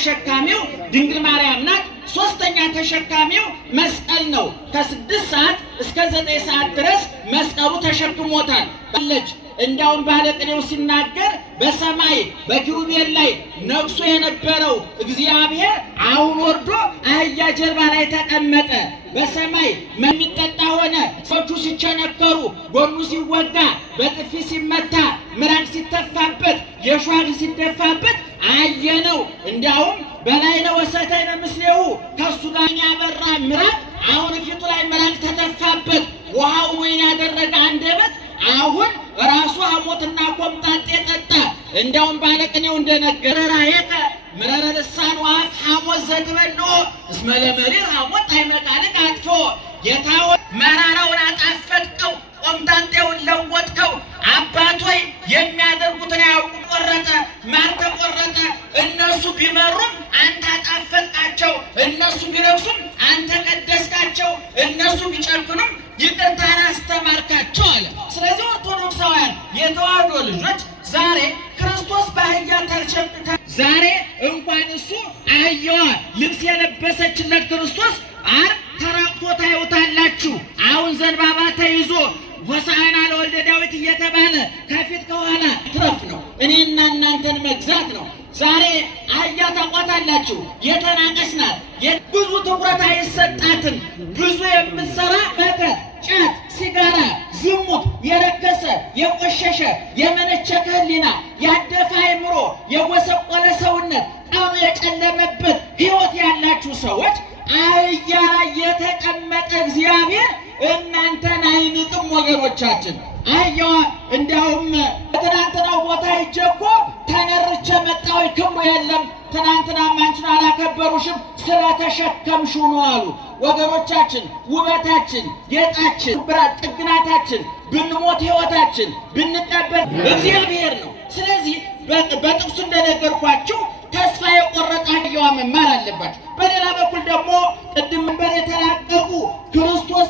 ተሸካሚው ድንግል ማርያም ናት። ሶስተኛ ተሸካሚው መስቀል ነው። ከ6 ሰዓት እስከ 9 ሰዓት ድረስ መስቀሉ ተሸክሞታል። እንዳውም ባለቅኔው ሲናገር በሰማይ በኪሩቤል ላይ ነግሶ የነበረው እግዚአብሔር አሁን ወርዶ አህያ ጀርባ ላይ ተቀመጠ። በሰማይ የሚጠጣ ሆነ። ሰዎቹ ሲቸነከሩ፣ ጎኑ ሲወጋ፣ በጥፊ ሲመታ፣ ምራቅ ሲተፋበት፣ የሸዋግ ሲደፋበት አየነው። እንዲያውም በላይነ ወሰተይነ ምስሌሁ ከሱ ጋር ያበራ ምራቅ አሁን ፊቱ ላይ ምራቅ ተተፋበት። ውሃው ወይን ያደረገ አንደበት አሁን ራሱ ሐሞትና ኮምጣጤ ጠጣ። እንዲያውም ባለቅኔው እንደነገረ ራየተ ምረረ ልሳን ወአፍ ሐሞት ዘትበልዖ እስመ ለመሪር ሐሞት አይመቃልቅ አጥፎ። ጌታው መራራውን አጣፈጥከው፣ ቆምጣጤውን ለወጥከው። አባቶይ የሚያደርጉትን ያውቁ። ቆረጠ፣ ማር ተቆረጠ። እነሱ ቢመሩም አንተ አጣፈጥካቸው፣ እነሱ ቢረክሱም አንተ ቀደስካቸው፣ እነሱ ቢጨክኑም ይቅርታን አስተማርካቸው አለ። ስለዚህ ኦርቶዶክሳውያን የተዋሕዶ ልጆች ዛሬ ክርስቶስ በአህያ ተሸክሞ ዛሬ እንኳን እሱ አህያዋ ልብስ የለበሰችለት ክርስቶስ ዓርብ ተራቅቶ ታዩታላችሁ። አሁን ዘንባባ ተይዞ ሆሳዕና ለወልደ ዳዊት እየተባለ ከፊት ከኋላ ትረፍ ነው። እኔና እናንተን መግዛት ነው። ዛሬ አህያ ታቋታላችሁ፣ የተናቀች ናት። ብዙ ትኩረት አይሰጣትም። ብዙ የምትሰራ መተት፣ ጫት፣ ሲጋራ፣ ዝሙት፣ የረከሰ የቆሸሸ የመነቸከ ሕሊና፣ ያደፈ አእምሮ፣ የጎሰቆለ ሰውነት፣ ቀኑ የጨለመበት ሕይወት ያላችሁ ሰዎች አህያ ላይ የተቀመጠ እግዚአብሔር እናንተን አይንቅም ወገኖቻችን። አህያዋ እንዲያውም በትናንትናው ቦታ ሂጄ እኮ ተነርቼ መጣሁ፣ ክብሩ የለም ትናንትናም አንቺን አላከበሩሽም ስለተሸከምሽው ነው አሉ። ወገኖቻችን ውበታችን፣ ጌጣችን፣ ጥግናታችን፣ ብንሞት ሕይወታችን ብንቀበል እግዚአብሔር ነው። ስለዚህ በጥቅሱ እንደነገርኳችሁ ተስፋ የቆረጠ አህያዋ መማር አለባቸው። በሌላ በኩል ደግሞ ቅድም መንበር የተራቀቁ ክርስቶስ